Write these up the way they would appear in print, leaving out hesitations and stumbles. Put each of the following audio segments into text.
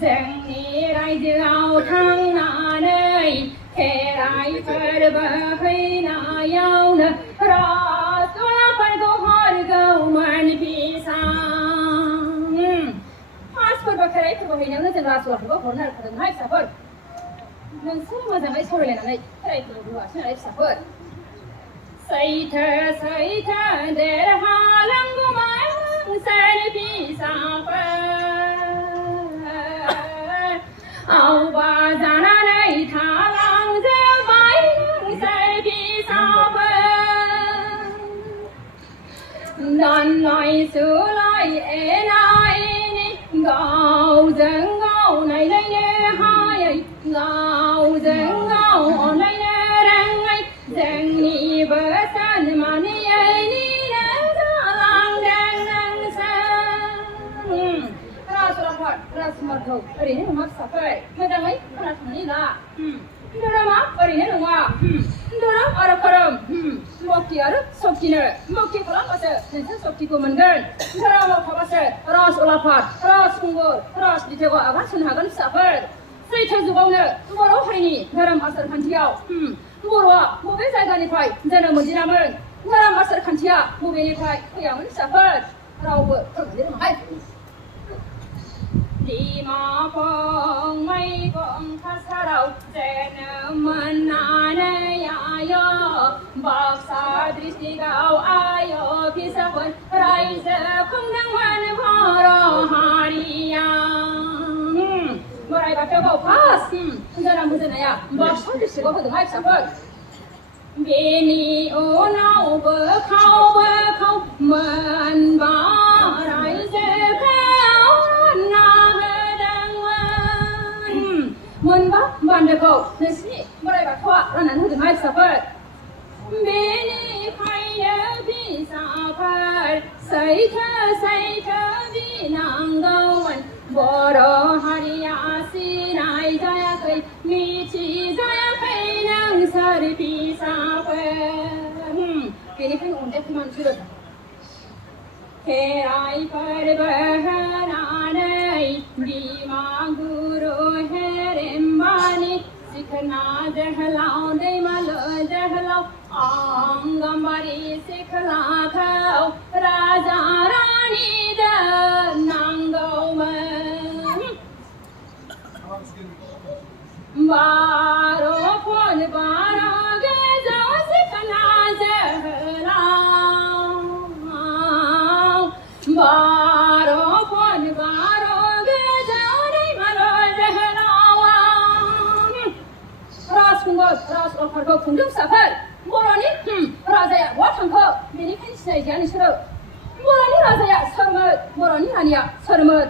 जोंनि रायजोआव थांनानै खेराइ फोरबो फैनायावनो रसगुल्लाफोरखौ हरगौमोन फिसा फार्स्ट फोरबो खेराइ फोरबो हैनायावनो जों रसगुल्लाफोरखौ हरनो नागिरदोंहाय फिसाफोर नोंसोर मोजाङै सावरायलायनानै खेराइ फोरबो होआसै नालाय फिसाफोर सैथो सैथो देरहालांगौमोन नोंसोर फिसाफोर आवबा जानानै थालांजोब्बाय नोंसोर फिसाफोर दानलाय सुलाय एना एनि गावजों गाव नायलायनो हायै गावजों गाव अनलायनो रोङै जोंनि बोसोन मानियैनिनो जालांदों नोंसोर राजकुमारखौ ओरैनो नङा फिसाफोर मोजाङै खोनासंनानै ला धोरोमा ओरैनो नङा धोरोम आरो खोरोम भक्ति आरो सक्तिनो भक्ति खालामबासो नोंसोर सक्तिखौ मोनगोन धोरोमाव थाबासो राज उलाफाद राज खुंगुर राज बिथायाव आगान सुरनो हागोन फिसाफोर सैथो जुगावनो बर' हारिनि धोरोम आसार खान्थियाव बर'आ बबे जायगानिफ्राय जोनोम मोनजेनामोन धोरोम आसार खान्थिया बबेनिफ्राय फैयामोन फिसाफोर रावबो फोरमायनो रोङाहाय बिमा फंबाय काछाराव जोनोम मोननानै आय' बाक्सा डिस्ट्रिक्टआव आय' फिसाफोर रायजो खुंदोंमोन बर' हारिया बोराइ बाथौखौ फार्स्ट जोनोम होजेननाया बाक्सा डिस्ट्रिक्टआव होदोंहाय फिसाफोर बेनि उनाव बोखाव मोनबा मोनबा बान्दोखौ नोंसिनि बोराइ बाथौआ राननानै होदोंहाय फिसाफोर बेनिखायनो फिसाफोर सैथो बिनांगौमोन बर' हारिया सिनाय जायाखै मिथिजायाखै नोंसोर फिसाफोर बेनिखायनो अनजायाखै मानसिफोर खेराइ फोरबो होनानै बिमा गुरु हेरेम्बानि सिखोना जोहोलाव दैमालु जोहोलाव अंगाम्बारि सिख्लाखौ राजा रानि दोननांगौमोन बार' फन बार' गोजौ सिखोना जोहोलाव बार' फन बार' गोजौ दैमालु जोहोलाव राजकुमार राज फwrkow खुंदों फिसाफोर बर'नि राजाया बहा थांखो बेनिखायनो सिनायदिया नोंसोरो बर'नि राजाया सोरमोन बर'नि रानिया सोरमोन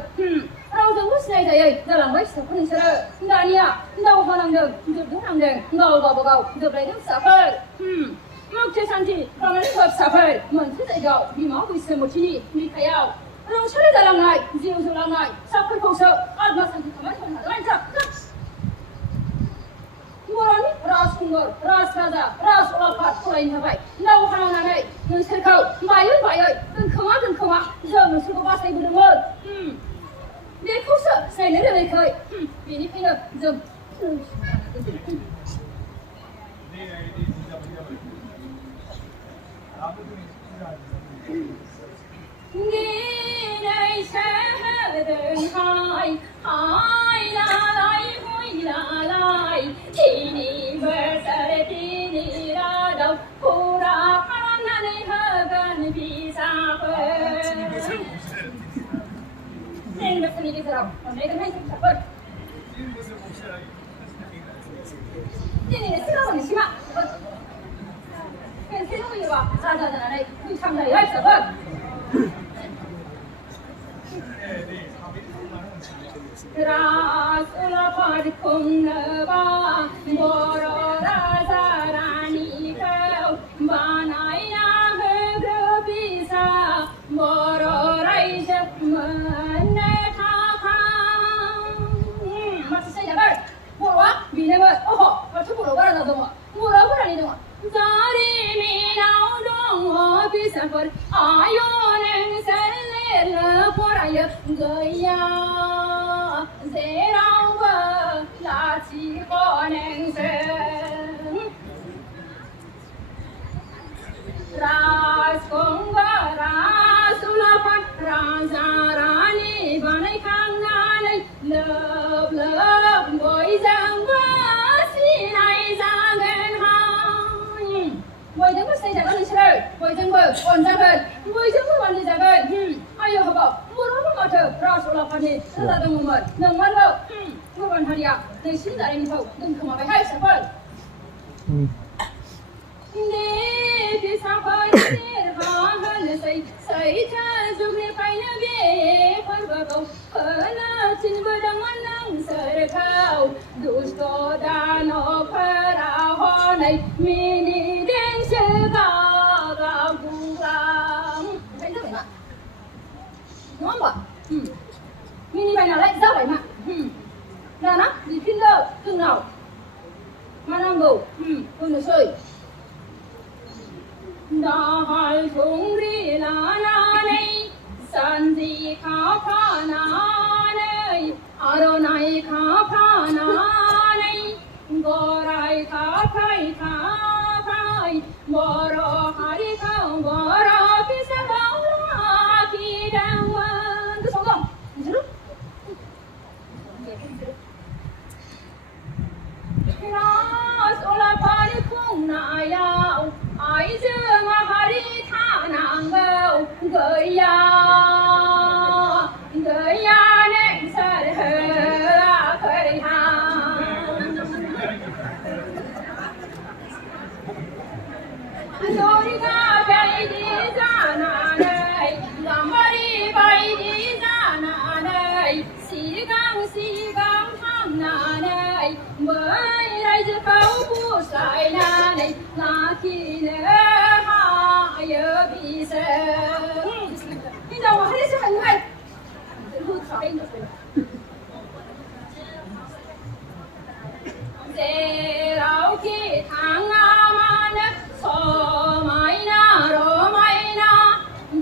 रावजोंबो सिनायजायै जालांबाय फिसाफोर नोंसोरो दानिया दावहा नांदों जुद्धं नांदों गाव गावबागाव जोबलायदों फिसाफोर मुक्ति शान्ति खालामनानै हो फिसाफोर मोनसे जायगायाव बिमा बैसोमुथिनि बिखायाव रुंसारि जालांनाय जिउ जोलांनाय फिसाफोरखौसो आत्मा शान्ति खालामनानै होनो हागोन बर'नि राजकुंगुर राजराजा राजउलाफाद फरायनो थाखाय दावहा नांनानै नोंसोरखौ बायै बायै दोनखोमा जों नोंसोरखौ बासायबोदोंमोन बेखौसो सिनायनो रोङैखाय बेनिखायनो जों दिनै सोहोदोंहाय हायलालाय हुयलालाय दिनै बोसोर दिनै रादाव फुरा खालामनानै होगोन फिसाफोर बोसोरनि गेजेराव अननायगोनहाय फिसाफोर दिनैनो सिगांनिसिमा खेनसे लुबैयोबा राजा जानानै फैसाम जायो फिसाफोर राजउलाफाद खुंनोबा बर' राजा रानिखौ बानायना होग्रो फिसा बर' रायजो मोननो थाखाय माथो सिनायजागोन बर'आ बेनोमोन माथो बर' राजा दङ बर'आबो रानि दङ जारिमिनाव दङ फिसाफोर आय' नोंसोर लिरनो फरायो गैया जेरावबो लाथिख' नोंसोर राजकुंगुर राजउलाफाद राजा रानि बानायखांनानै लोब लोब बयजोंबो सिनायजागोनहाय बयजोंबो सिनायजागोन नोंसोरो बयजोंबो अनजागोन बयजोंबो मानिजागोन आयौ हाबाब बर'आबो माथो राजउलाफादनि राजा दङमोन नोंमारगौ गुबुन हारिया नोंसिनि जारिमिनखौ दोनखोमाबायहाय फिसाफोर फिसाफोर देरहाहोनोसै सैथो जुगनिफ्रायनो बे फोरबोखौ फोलोमफिनबोदोंमोन नोंसोरखौ दुष्ट दानबफोरा हनै मिनिदोंसो गागाव गुगाव ओंखायनो जाबाय मा नङा होमबा मिनिबाय नालाय जाबाय मा दाना बिफिनदो जोंनाव मा नांगौ होनोसै दाहाल थुंग्रि लानानै सानजि खाफ्रानानै आर'नाइ खाफ्रानानै गराय खाफ्राय खाफ्राय बर' हारिखौ बर' फिसाखौ लाखिदोंमोन गोसोआव दं राजउलाफाद खुंनायाव आइजो माहारि थानांगौ गैया गैया नोंसोर होआखैहाय जरिगा बायदि जानानै गाम्बारि बायदि जानानै सिगां थांनानै बै रायजोखौ बुस्रायनानै लाखिनो हायो बिसोर हिनजाव माहारिसो हायोहाय जेरावखि थाङा मानो समायना रमायना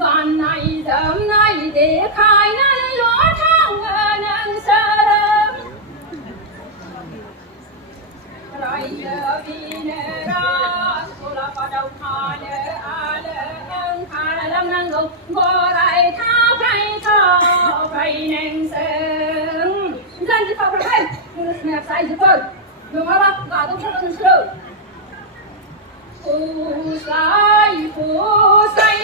गाननाय जोमनाय देखायनानैल' थाङो नोंसोरो रायजो बिनो राजउलाफादाव थानो आलो ओंखारलांनांगौ गराय थाफ्राय नोंसोर जानजि खाफ्राबाय नोंसोरनि आइजोफोर नङाबा गादबथारगोन नोंसोरो फुस्लाय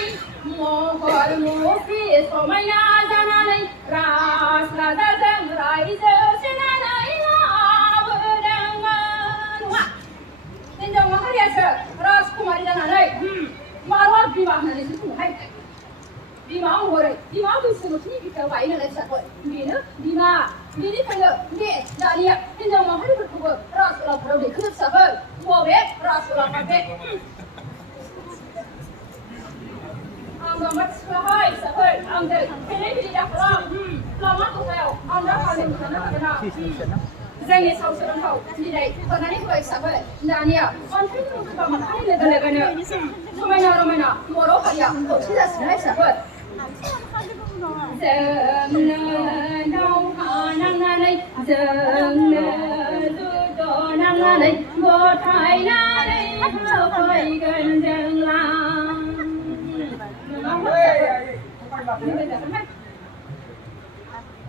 महर मुस्रि समायना जानानै राजराजाजों रायजो सेनानै लाबोदोंमोन नङा बिसोरो राजकुमारि जानानै मारवार बिमा होननानैसो बुङोहाय बिमा महरै बिमा बैसोमुथिनि बिखायाव लायो नालाय फिसाफोर बेनो बिमा बेनिखायनो बे दानिया हिनजाव माहारिफोरखौबो राजउलाफादाव दैखोनो फिसाफोर बबे राजउलाफाद बे आं गांबा सिख्लाहाय फिसाफोर आंजों फैनाय बिदि दाखालाम लामा दथायाव आं दा खामानि थानो हागोन जोंनि सावसोरांखौ दिनै हरनानै होबाय फिसाफोर दानिया अन्थाइनि मुखुबा मोनखानाय लोगो लोगोनो समायना रमायना बर' हारिया खौसे जासिगोनहाय फिसाफोर जोंनो दावहा नांनानै जोंनो जुद' नांनानै गथायनानै होफैगोन जोंलां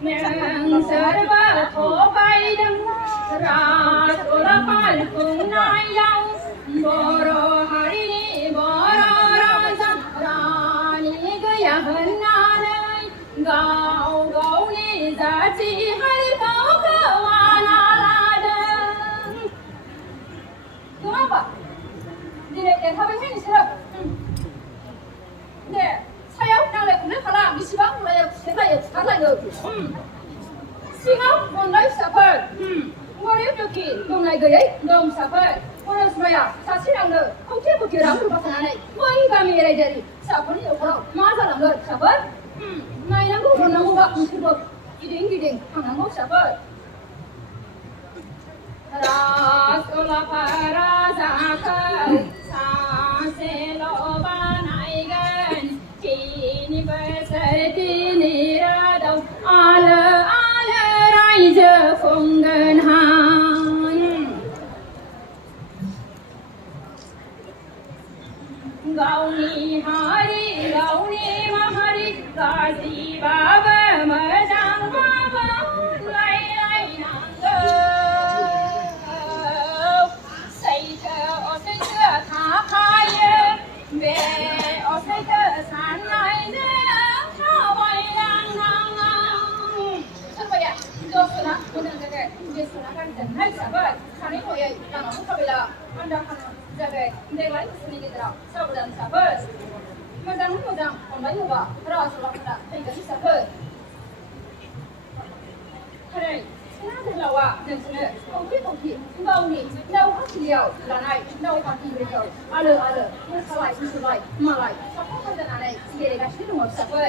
नोंसोरबो थगायदों राजउलाफाद खुंनायाव बर' हारिनि बर' राजा रानि गैया होननानै गाव गावनि जाथि हारिखौ खोमाना लादों नङाबा दिनै देरहाबायहाय नोंसोरो दे सायाव नांलाय खमलाय खालाम बेसेबां बुलायो खुसेरलायो फुथारलायो सिङाव अननाय फिसाफोर गरिब दुखि दंनाय गैयै दं फिसाफोर फरायसुमाया सासे नांनो खौसे खौसे रां रुफा थानानै बै गामि रायजोआरि फिसाफोरनि न'खराव मा जालांगोन फिसाफोर नायनांगौ हरनांगौबा नोंसोरबो गिदिं गिदिं थांनांगौ फिसाफोर राजउलाफादा जाखौ सासेल' बानायगोन तिनि बोसोर तिनि रादाव आलो आलो रायजो खुंगोनहाय गावनि हारि गावनि माहारि गाज्रिबाबो मोजांबाबो अनलायलायनांगौ सैथो असैथो थाखायो बे असैथो साननायजों थाबायलांनाङा सोरबाया दसजना मोजां जागोन बेसना गाज्रिजोंहाय फिसाफोर सानै हयै लामाखौ थाबायला आन्दा खाना जागोन देग्लाय बोसोरनि गेजेराव साबधान फिसाफोर मोजाङै मोजां अनलाय होबा राजउलाफादा फैगोन फिसाफोर हरै सिना जोहोलावा नोंसोरनो खौसे खौसे गावनि दावहाथिलियाव लानाय दावहा थिलिखौ आलो आलो मोसालाय मुसुरलाय मालाय साफा जानानै गेलेगासिनो दङ फिसाफोर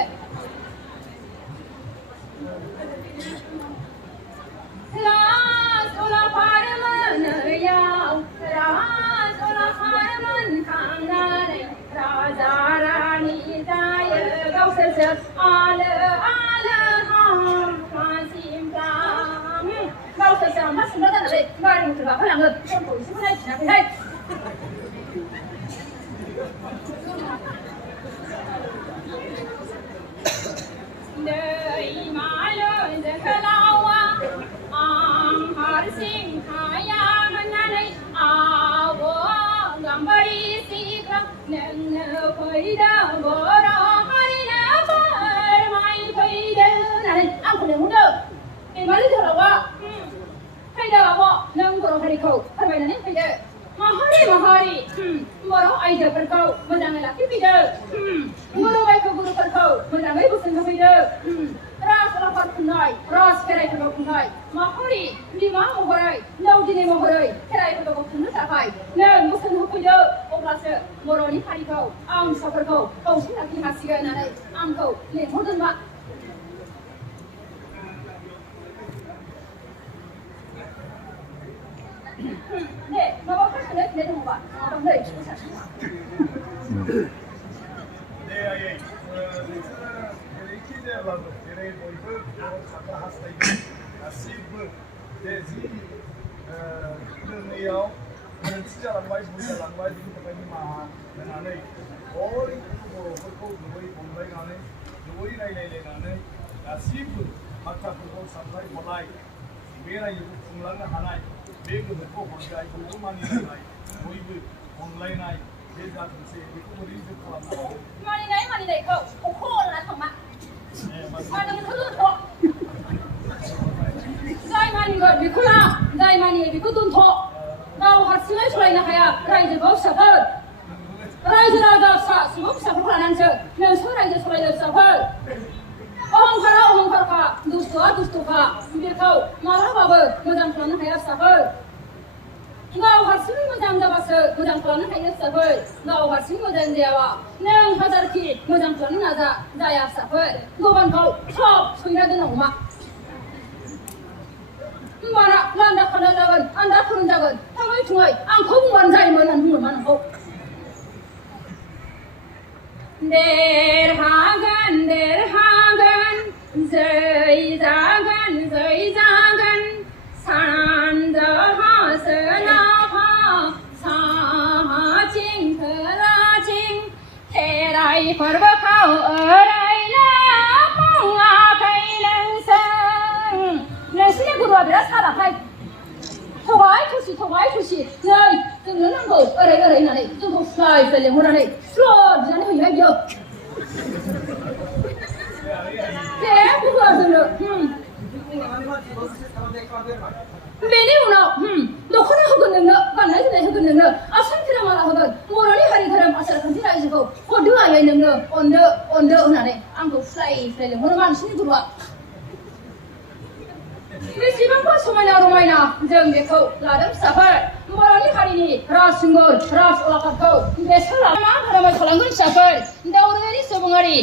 राजउलाफाद मोनैयाव राजउलाफाद मोनखांनानै राजा रानि जायो गावसोरसो आलो आलो हासिमफ्राम गावसोरसो आमफा सिमफ्रा जानानै गारि मथर गाखोलाङो समखौ एसेबो नायफिनाखैहाय दैमालु जोहोलावा आं हारसिं हाया होननानै आब' गाम्बारि सिख्ला नोंनो फैदों बर' हारिनो फोरमायफैदों होननानै आंखौ लेंहरदों दैमालु जोहोलावा फैदो आब' नों बर' हारिखौ फोरमायनानै फैदो माहारि माहारि बर' आइजोफोरखौ मोजाङै लाखिफैदो गुरु बायखौ गुरुफोरखौ मोजाङै बोसोन होफैदो राजउलाफाद खुंनाय राज खेराइ फोरबो खुंनाय माहारि बिमा महरै दौदिनि महरै खेराइ फोरबोखौ खुंनो थाखाय नों बोसोन होफैदो अब्लासो बर'नि हारिखौ आं फिसाफोरखौ खौसे लाखिनो हासिगोन होननानै आंखौ लेंहरदोंबा दे माबाफोर सोंनाय फिननाय दङबा माबा नै दे आयै नोंसोरो जेरैखि जायाब्लाबो जेरै बयबो बर' साननो हास्थायदों गासिबो जे जि रोङैयाव गोरोन्थि जालांबाय भुल जालांबाय बिनि थाखाय निमाहा होनानै बयबो बर'फोरखौ जयै अनलायनानै जयै रायलायलायनानै गासिबो बाथ्राफोरखौ सानलाय हलाय बे रायजोखौ खुंलांनो हानाय बे गोहोखौ हरनाय बयबो मानिलायनाय बयबो अनलायनाय बे जाथोंसै बेखौ बोरै जों खालामनो हागोन मानिनायखौ अखौ लाना थांमा मानिनायखौ दोनथ' जाय मानिगोन बेखौ ला जाय मानियो बेखौ दोनथ' गाव हारसिङै सलायनो हाया रायजोखौ फिसाफोर रायजो राजा फिसा सुबुं फिसाफोरखौ लानानैसो नोंसोर रायजो सलायनो फिसाफोर अहंकारा अहंकारखा दुस्थ'आ दुस्थ'खा बेखौ मालाबाबो मोजां खालामनो हाया फिसाफोर गाव हारसिङै मोजां जाबासो मोजां खालामनो हायो फिसाफोर गाव हारसिं मोजां जायाबा नों हाजारखि मोजां खालामनो नाजा जाया फिसाफोर गुबुनखौ सब सैना दोननांगौ मा होमबाना लान्दा खान्दा जागोन आन्दा खुरुन जागोन थाङै थुङै आंखौ बुंबानो जायोमोन होननानै बुङो मा नोंखौ देरहागोन देरहागोन जै जागोन सानजाहा सोनाबहा साहाथिं खोलाथिं खेराइ फोरबोखौ ओरैनो बुङाखै नोंसोरनि गुरुआ बिराद सालाखाय थगाय थुसि नै जोंनो नांगौ ओरै होननानै जोंखौ स्लाय लेंहरनानै स्लद बिनानै होयोहाय बियो जेबो होआ जोंनो बेनि उनाव दख'ना होगोन नोंनो गाननाय जोमनाय होगोन नोंनो आसान खेरा माला होगोन बर'नि हारि धोरोम आसार खान्थि रायजोखौ हरदो आयै नोंनो अनदो होननानै आंखौ स्लाय लेंहरो मानसिनि गुरुआ बेसेबांबा समायना रमायना जों बेखौ लादों फिसाफोर बर'नि हारिनि राजसिंगुर राज उलाफादखौ बेसोर मा धोरोमै खालामगोन फिसाफोर दावरायारि सुबुङारि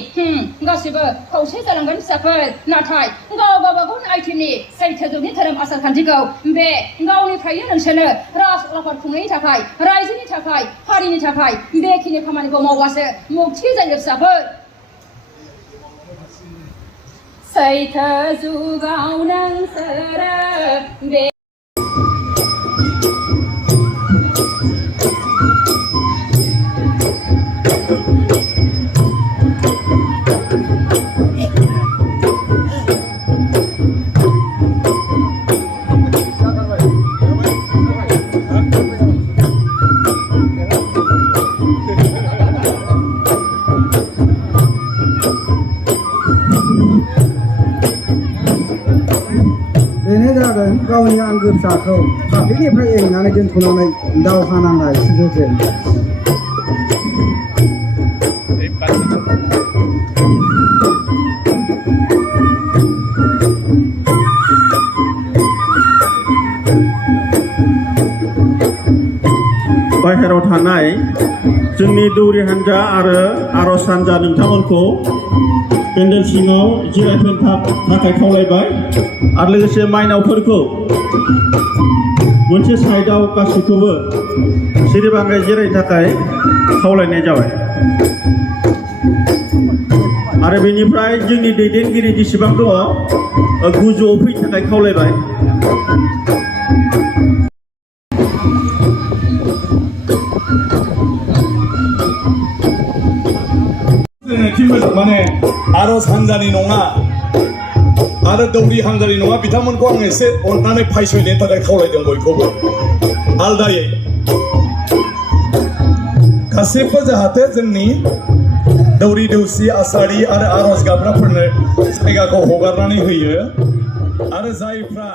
गासिबो खौसे जालांगोन फिसाफोर नाथाय गावबागाव आइटेमनि सैथो जुगनि धोरोम आसार खान्थिखौ बे गावनिफ्रायनो नोंसोरनो राज उलाफाद खुंनायनि थाखाय रायजोनि थाखाय हारिनि थाखाय बेखिनि खामानिखौ मावबासो मुक्ति जायो फिसाफोर सैथो जुगाव नोंसोरो बे गावनि आंगो फिसाखौ फाफ्लिनिफ्राय एरनानै दोनथ'नानै दावहा नांनाय सुबुंजों बाहेराव थानाय जोंनि दौरि हान्जा आरो आर'ज हान्जा नोंथांमोनखौ पेन्डेल सिङाव जिरायनो थाखाय खावलायबाय आरो लोगोसे माइनावफोरखौ मोनसे साइडआव गासैखौबो सिरिबाङै जिरायनो थाखाय खावलायनाय जाबाय आरो बेनिफ्राय जोंनि दैदेनगिरि जेसेबां दङ गोजौआव फैनो थाखाय खावलायबाय माने आर'ज हान्जानि नङा आरो दौरि हान्जानि नङा बिथांमोनखौ आं एसे अननानै फायसयनो थाखाय खावलायदों बयखौबो आलदायै गासैबो जाहाथे जोंनि दौरि दौसि आसारि आरो आर'ज गाबग्राफोरनो जायगाखौ हगारनानै होयो आरो जायफ्रा